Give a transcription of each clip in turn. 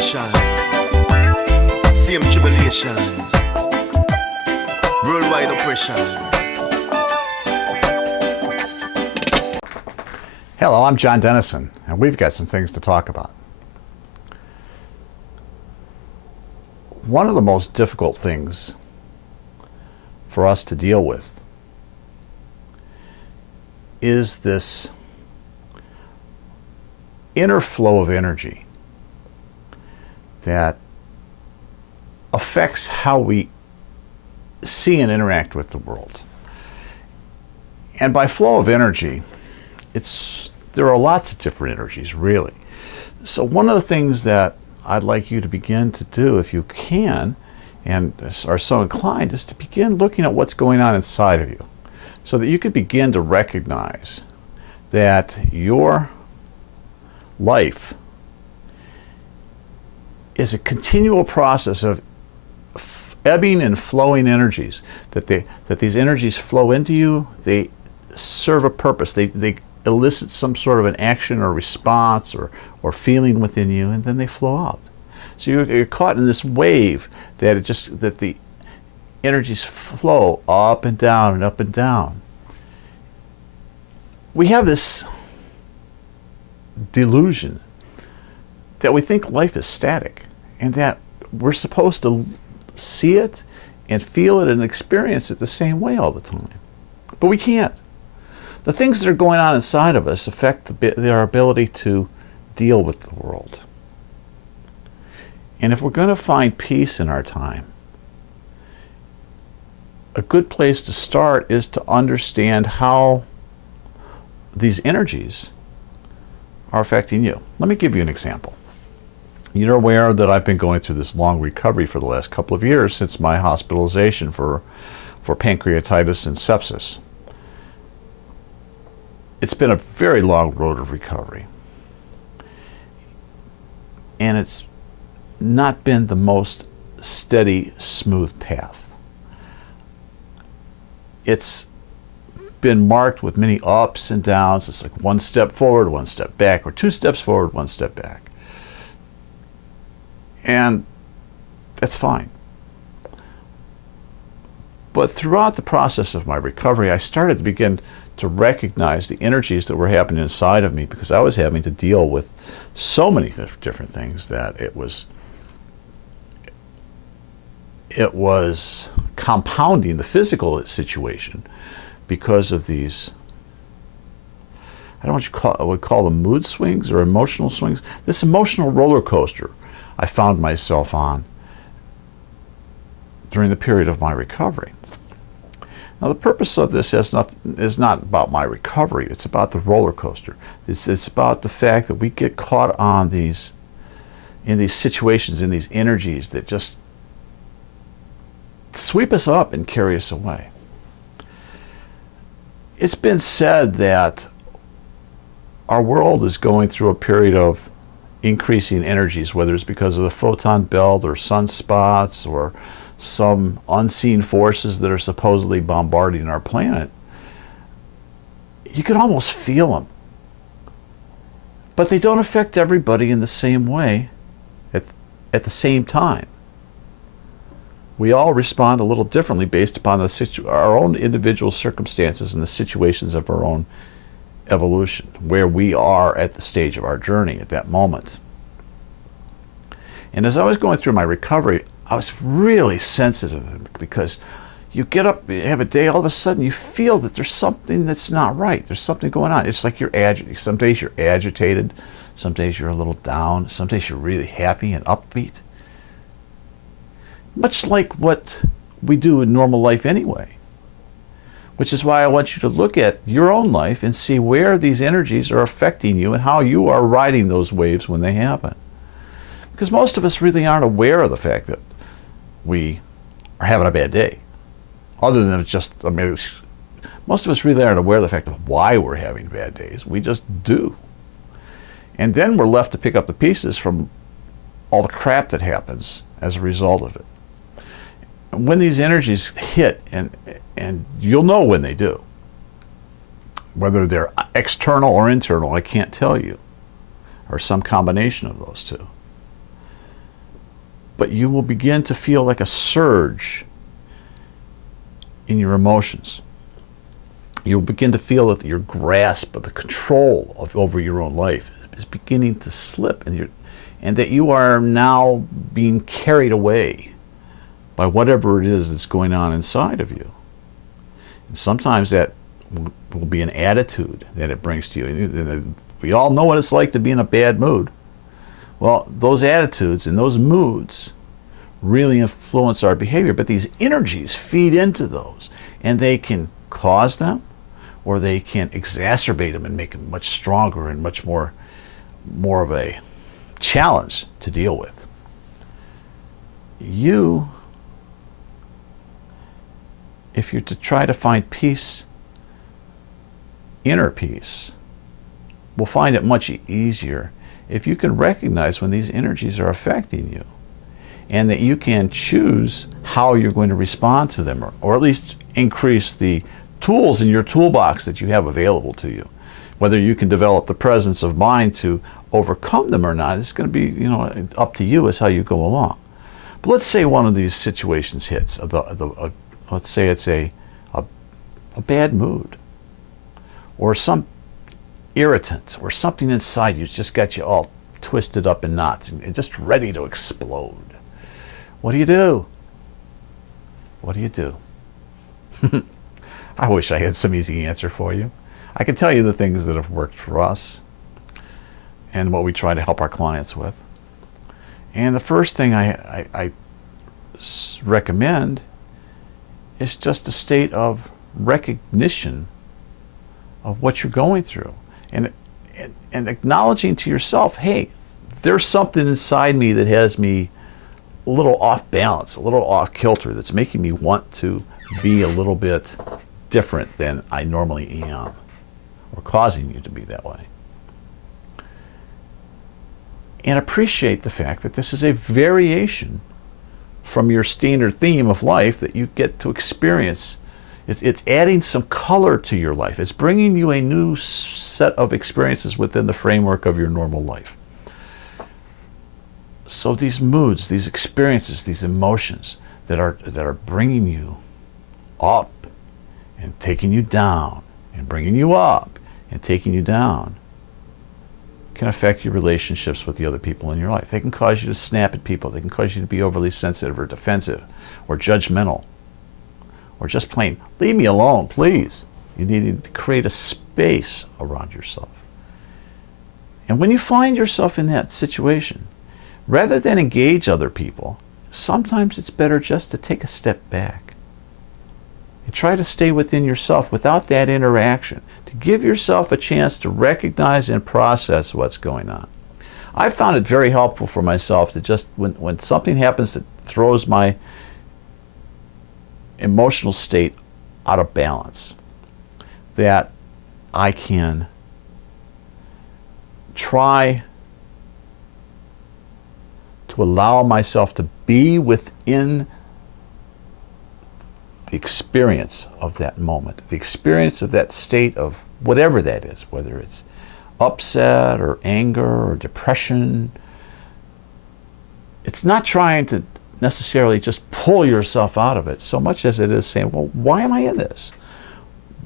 tribulation, same tribulation, worldwide oppression. Hello, I'm John Dennison, and we've got some things to talk about. One of the most difficult things for us to deal with is this inner flow of energy that affects how we see and interact with the world. And by flow of energy, there are lots of different energies, really. So one of the things that I'd like you to begin to do, if you can, and are so inclined, is to begin looking at what's going on inside of you, so that you could begin to recognize that your life is a continual process of ebbing and flowing energies, that these energies flow into you, they serve a purpose, they elicit some sort of an action or response or feeling within you, and then they flow out. So you're caught in this wave that the energies flow up and down and up and down. We have this delusion that we think life is static and that we're supposed to see it and feel it and experience it the same way all the time. But we can't. The things that are going on inside of us affect our ability to deal with the world. And if we're going to find peace in our time, a good place to start is to understand how these energies are affecting you. Let me give you an example. You're aware that I've been going through this long recovery for the last couple of years since my hospitalization for pancreatitis and sepsis. It's been a very long road of recovery. And it's not been the most steady, smooth path. It's been marked with many ups and downs. It's like one step forward, one step back, or two steps forward, one step back. And that's fine. But throughout the process of my recovery, I started to begin to recognize the energies that were happening inside of me, because I was having to deal with so many different things that it was compounding the physical situation because of these, I don't know what I would call them, mood swings or emotional swings. This emotional roller coaster I found myself on during the period of my recovery. Now, the purpose of this is not about my recovery. It's about the roller coaster. It's about the fact that we get caught in these situations, in these energies that just sweep us up and carry us away. It's been said that our world is going through a period of increasing energies, whether it's because of the photon belt or sunspots or some unseen forces that are supposedly bombarding our planet. You can almost feel them. But they don't affect everybody in the same way at the same time. We all respond a little differently based upon our own individual circumstances and the situations of our own evolution, where we are at the stage of our journey at that moment. And as I was going through my recovery, I was really sensitive, because you get up, you have a day, all of a sudden you feel that there's something that's not right. There's something going on. It's like you're agitated. Some days you're agitated, some days you're a little down, some days you're really happy and upbeat. Much like what we do in normal life anyway. Which is why I want you to look at your own life and see where these energies are affecting you and how you are riding those waves when they happen. Because most of us really aren't aware of the fact that we are having a bad day. Other than most of us really aren't aware of the fact of why we're having bad days. We just do. And then we're left to pick up the pieces from all the crap that happens as a result of it. And when these energies hit, and you'll know when they do, whether they're external or internal, I can't tell you, or some combination of those two. but you will begin to feel like a surge in your emotions. You'll begin to feel that your grasp of the control over your own life is beginning to slip, and that you are now being carried away by whatever it is that's going on inside of you. And sometimes that will be an attitude that it brings to you. And we all know what it's like to be in a bad mood. Well, those attitudes and those moods really influence our behavior, but these energies feed into those, and they can cause them, or they can exacerbate them and make them much stronger and much more of a challenge to deal with. You, if you're to try to find peace, inner peace, will find it much easier if you can recognize when these energies are affecting you, and that you can choose how you're going to respond to them, or at least increase the tools in your toolbox that you have available to you. Whether you can develop the presence of mind to overcome them or not, it's going to be, up to you as how you go along. But let's say one of these situations hits. Let's say it's a bad mood, or some irritant, or something inside you just got you all twisted up in knots and just ready to explode. What do you do? What do you do? I wish I had some easy answer for you. I can tell you the things that have worked for us and what we try to help our clients with. And the first thing I recommend is just a state of recognition of what you're going through, and acknowledging to yourself, hey, there's something inside me that has me a little off balance, a little off kilter, that's making me want to be a little bit different than I normally am, or causing you to be that way. And appreciate the fact that this is a variation from your standard theme of life that you get to experience. It's adding some color to your life. It's bringing you a new set of experiences within the framework of your normal life. So these moods, these experiences, these emotions that are bringing you up and taking you down, and bringing you up and taking you down, can affect your relationships with the other people in your life. They can cause you to snap at people. They can cause you to be overly sensitive or defensive or judgmental, or just plain, leave me alone, please. You need to create a space around yourself. And when you find yourself in that situation, rather than engage other people, sometimes it's better just to take a step back and try to stay within yourself without that interaction, to give yourself a chance to recognize and process what's going on. I found it very helpful for myself to just, when something happens that throws my emotional state out of balance, that I can try to allow myself to be within the experience of that moment, the experience of that state of whatever that is, whether it's upset or anger or depression. It's not trying to necessarily just pull yourself out of it so much as it is saying, well, why am I in this?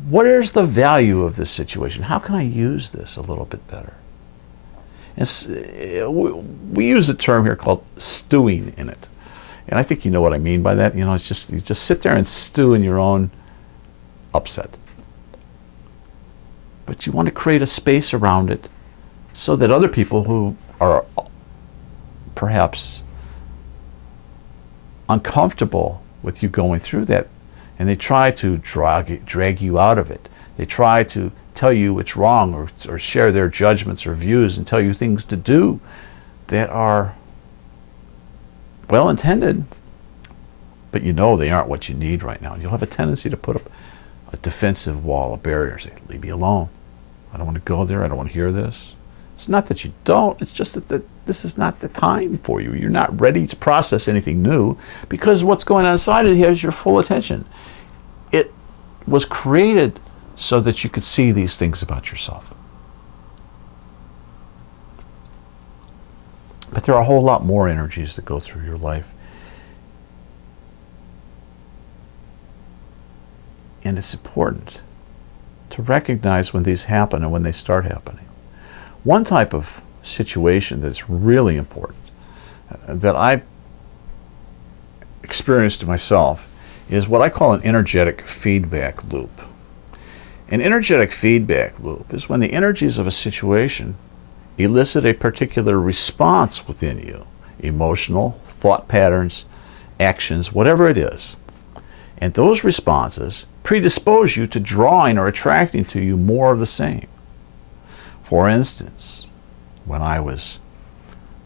What is the value of this situation? How can I use this a little bit better? And we use a term here called stewing in it. And I think you know what I mean by that. It's just, you just sit there and stew in your own upset. But you want to create a space around it so that other people who are perhaps uncomfortable with you going through that, and they try to drag you out of it. They try to tell you it's wrong, or share their judgments or views and tell you things to do that are well-intended, but they aren't what you need right now. You'll have a tendency to put up a defensive wall, a barrier, say, leave me alone. I don't want to go there. I don't want to hear this. It's not that you don't. It's just that this is not the time for you. You're not ready to process anything new, because what's going on inside it has your full attention. It was created so that you could see these things about yourself. But there are a whole lot more energies that go through your life. And it's important to recognize when these happen and when they start happening. One type of situation that's really important that I experienced myself is what I call an energetic feedback loop. An energetic feedback loop is when the energies of a situation elicit a particular response within you, emotional, thought patterns, actions, whatever it is. And those responses predispose you to drawing or attracting to you more of the same. For instance, when I was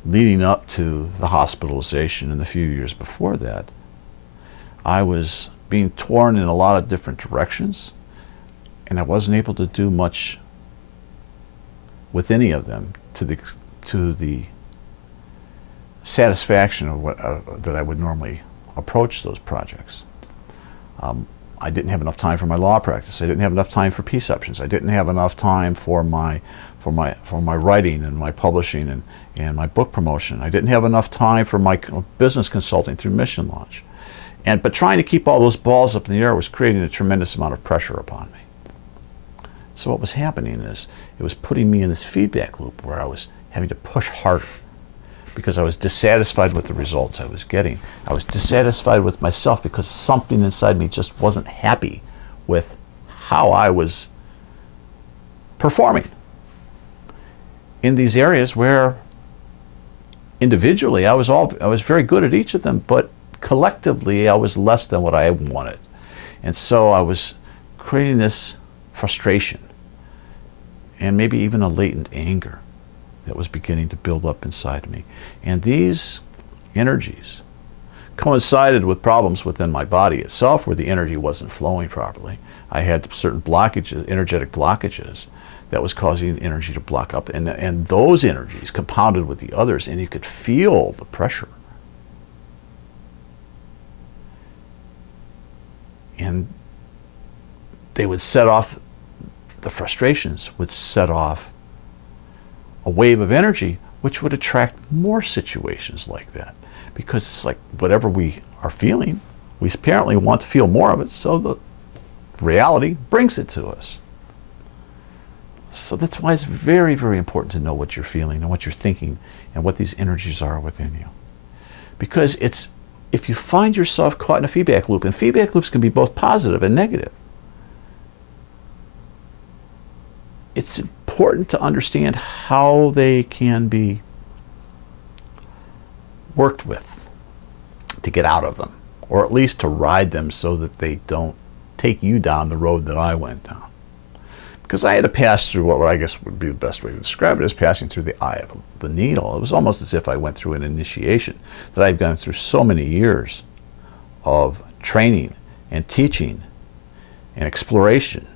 leading up to the hospitalization and the few years before that, I was being torn in a lot of different directions, and I wasn't able to do much with any of them to the satisfaction of what that I would normally approach those projects. I didn't have enough time for my law practice. I didn't have enough time for PeaceOptions. I didn't have enough time for my writing and my publishing and my book promotion. I didn't have enough time for my business consulting through Mission Launch. But trying to keep all those balls up in the air was creating a tremendous amount of pressure upon me. So what was happening is it was putting me in this feedback loop where I was having to push harder because I was dissatisfied with the results I was getting. I was dissatisfied with myself because something inside me just wasn't happy with how I was performing in these areas where individually I was very good at each of them, but collectively I was less than what I wanted. And so I was creating this frustration and maybe even a latent anger that was beginning to build up inside me. And these energies coincided with problems within my body itself where the energy wasn't flowing properly. I had certain blockages, energetic blockages, that was causing energy to block up. And those energies compounded with the others, and you could feel the pressure. And they would set off, the frustrations would set off a wave of energy which would attract more situations like that. Because it's like whatever we are feeling, we apparently want to feel more of it, so the reality brings it to us. So that's why it's very, very important to know what you're feeling and what you're thinking and what these energies are within you. Because if you find yourself caught in a feedback loop, and feedback loops can be both positive and negative, it's important to understand how they can be worked with to get out of them, or at least to ride them so that they don't take you down the road that I went down. Because I had to pass through what I guess would be the best way to describe it as passing through the eye of the needle. It was almost as if I went through an initiation, that I've gone through so many years of training and teaching and exploration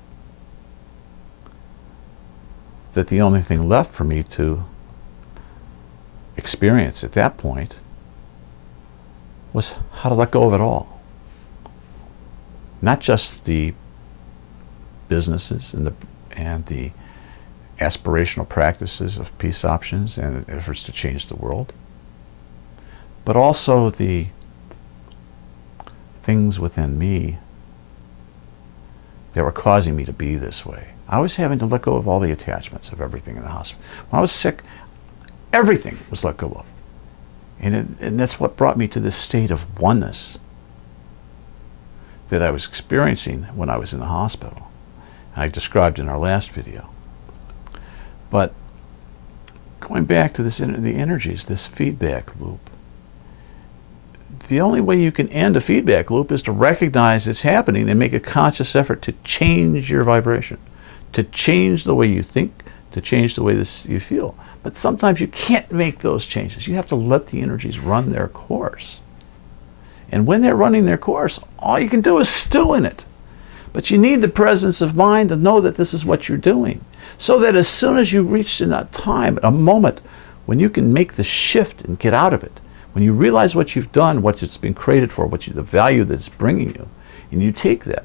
that the only thing left for me to experience at that point was how to let go of it all. Not just the businesses and the aspirational practices of PeaceOptions and the efforts to change the world, but also the things within me that were causing me to be this way. I was having to let go of all the attachments of everything in the hospital. When I was sick, everything was let go of. And that's what brought me to this state of oneness that I was experiencing when I was in the hospital. I described in our last video. But going back to the energies, this feedback loop, the only way you can end a feedback loop is to recognize it's happening and make a conscious effort to change your vibration, to change the way you think, to change the way you feel. But sometimes you can't make those changes. You have to let the energies run their course. And when they're running their course, all you can do is stew in it. But you need the presence of mind to know that this is what you're doing. So that as soon as you reach in that time, a moment when you can make the shift and get out of it, when you realize what you've done, what it's been created for, the value that it's bringing you, and you take that,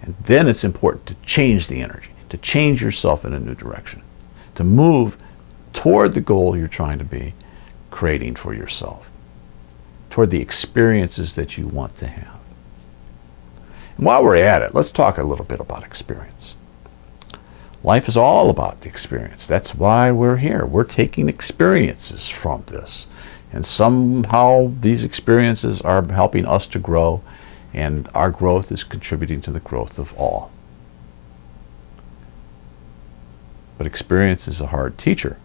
and then it's important to change the energy, to change yourself in a new direction, to move toward the goal you're trying to be, creating for yourself, toward the experiences that you want to have. And while we're at it, let's talk a little bit about experience. Life is all about the experience. That's why we're here. We're taking experiences from this. And somehow these experiences are helping us to grow, and our growth is contributing to the growth of all. But experience is a hard teacher.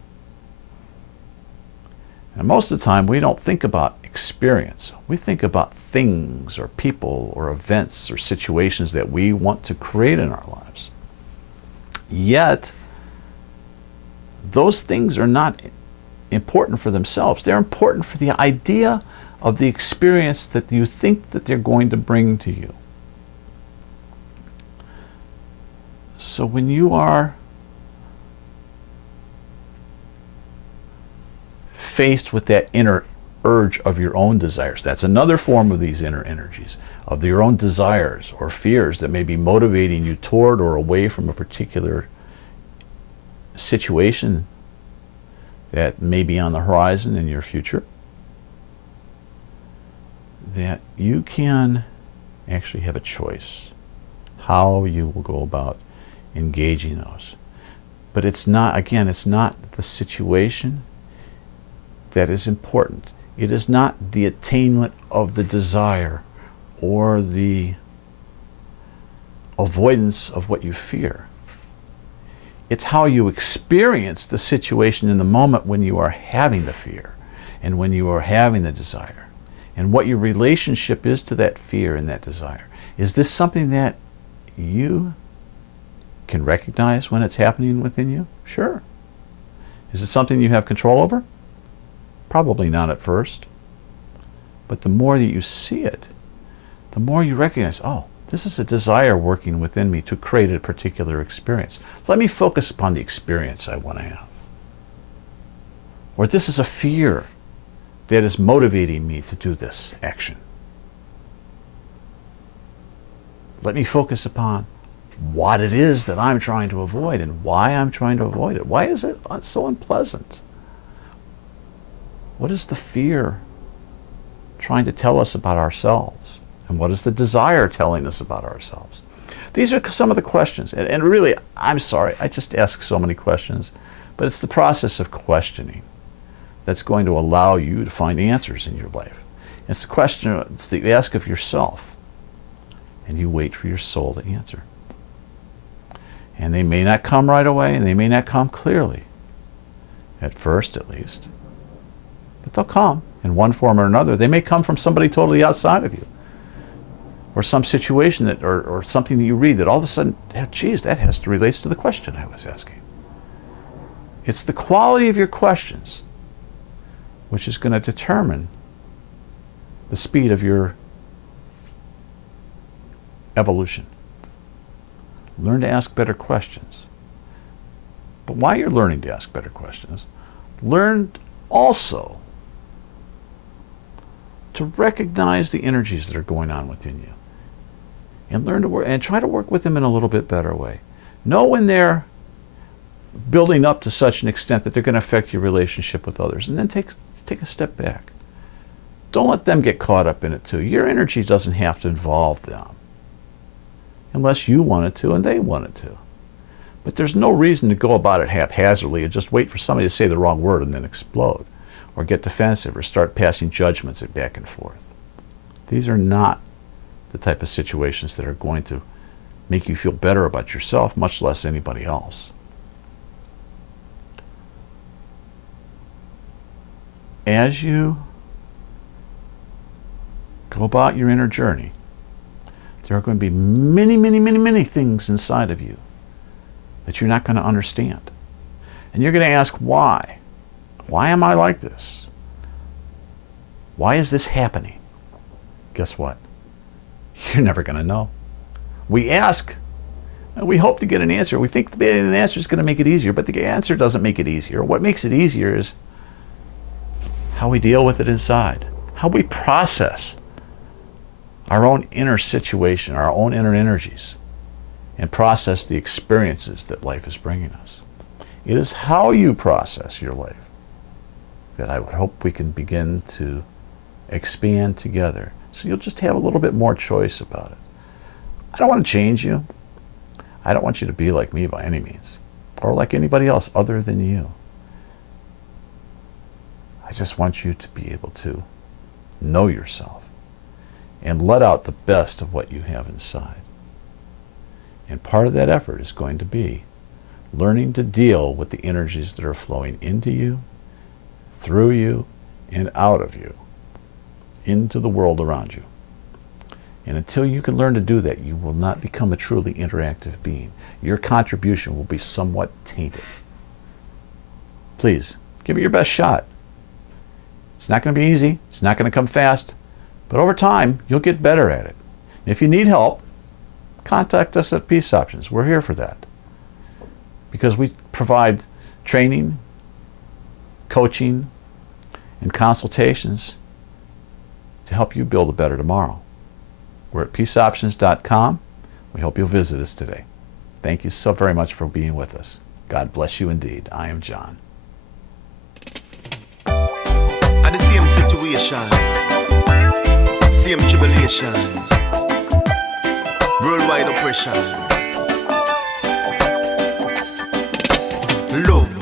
And most of the time we don't think about experience. We think about things or people or events or situations that we want to create in our lives. Yet, those things are not important for themselves. They're important for the idea of the experience that you think that they're going to bring to you. So when you are faced with that inner urge of your own desires, that's another form of these inner energies, of your own desires or fears that may be motivating you toward or away from a particular situation that may be on the horizon in your future, that you can actually have a choice how you will go about engaging those. But it's not, again, it's not the situation that is important. It is not the attainment of the desire or the avoidance of what you fear. It's how you experience the situation in the moment when you are having the fear and when you are having the desire, and what your relationship is to that fear and that desire. Is this something that you can recognize when it's happening within you? Sure. Is it something you have control over? Probably not at first. But the more that you see it, the more you recognize, oh, this is a desire working within me to create a particular experience. Let me focus upon the experience I want to have. Or this is a fear that is motivating me to do this action. Let me focus upon what it is that I'm trying to avoid and why I'm trying to avoid it. Why is it so unpleasant? What is the fear trying to tell us about ourselves? And what is the desire telling us about ourselves? These are some of the questions. And really, I'm sorry, I just ask so many questions. But it's the process of questioning that's going to allow you to find answers in your life. It's the question that you ask of yourself, and you wait for your soul to answer. And they may not come right away, and they may not come clearly, at first at least. But they'll come in one form or another. They may come from somebody totally outside of you, or some situation that, or something that you read that all of a sudden, geez, that has to relate to the question I was asking. It's the quality of your questions which is going to determine the speed of your evolution. Learn to ask better questions. But while you're learning to ask better questions, learn also to recognize the energies that are going on within you, and learn to work and try to work with them in a little bit better way. Know when they're building up to such an extent that they're going to affect your relationship with others, and then take a step back. Don't let them get caught up in it too. Your energy doesn't have to involve them unless you want it to and they want it to. But there's no reason to go about it haphazardly and just wait for somebody to say the wrong word and then explode, or get defensive, or start passing judgments back and forth. These are not the type of situations that are going to make you feel better about yourself, much less anybody else. As you go about your inner journey, there are going to be many, many, many, many things inside of you that you're not going to understand. And you're going to ask, why? Why am I like this? Why is this happening? Guess what? You're never going to know. We ask, and we hope to get an answer. We think an answer is going to make it easier, but the answer doesn't make it easier. What makes it easier is how we deal with it inside, how we process our own inner situation, our own inner energies, and process the experiences that life is bringing us. It is how you process your life that I would hope we can begin to expand together. So you'll just have a little bit more choice about it. I don't want to change you. I don't want you to be like me by any means, or like anybody else other than you. I just want you to be able to know yourself and let out the best of what you have inside. And part of that effort is going to be learning to deal with the energies that are flowing into you, through you, and out of you, into the world around you. And until you can learn to do that, you will not become a truly interactive being. Your contribution will be somewhat tainted. Please, give it your best shot. It's not going to be easy. It's not going to come fast. But over time, you'll get better at it. If you need help, contact us at PeaceOptions. We're here for that. Because we provide training, coaching, and consultations to help you build a better tomorrow. We're at PeaceOptions.com. We hope you'll visit us today. Thank you so very much for being with us. God bless you indeed. I am John. At the same situation, same tribulation, worldwide oppression, love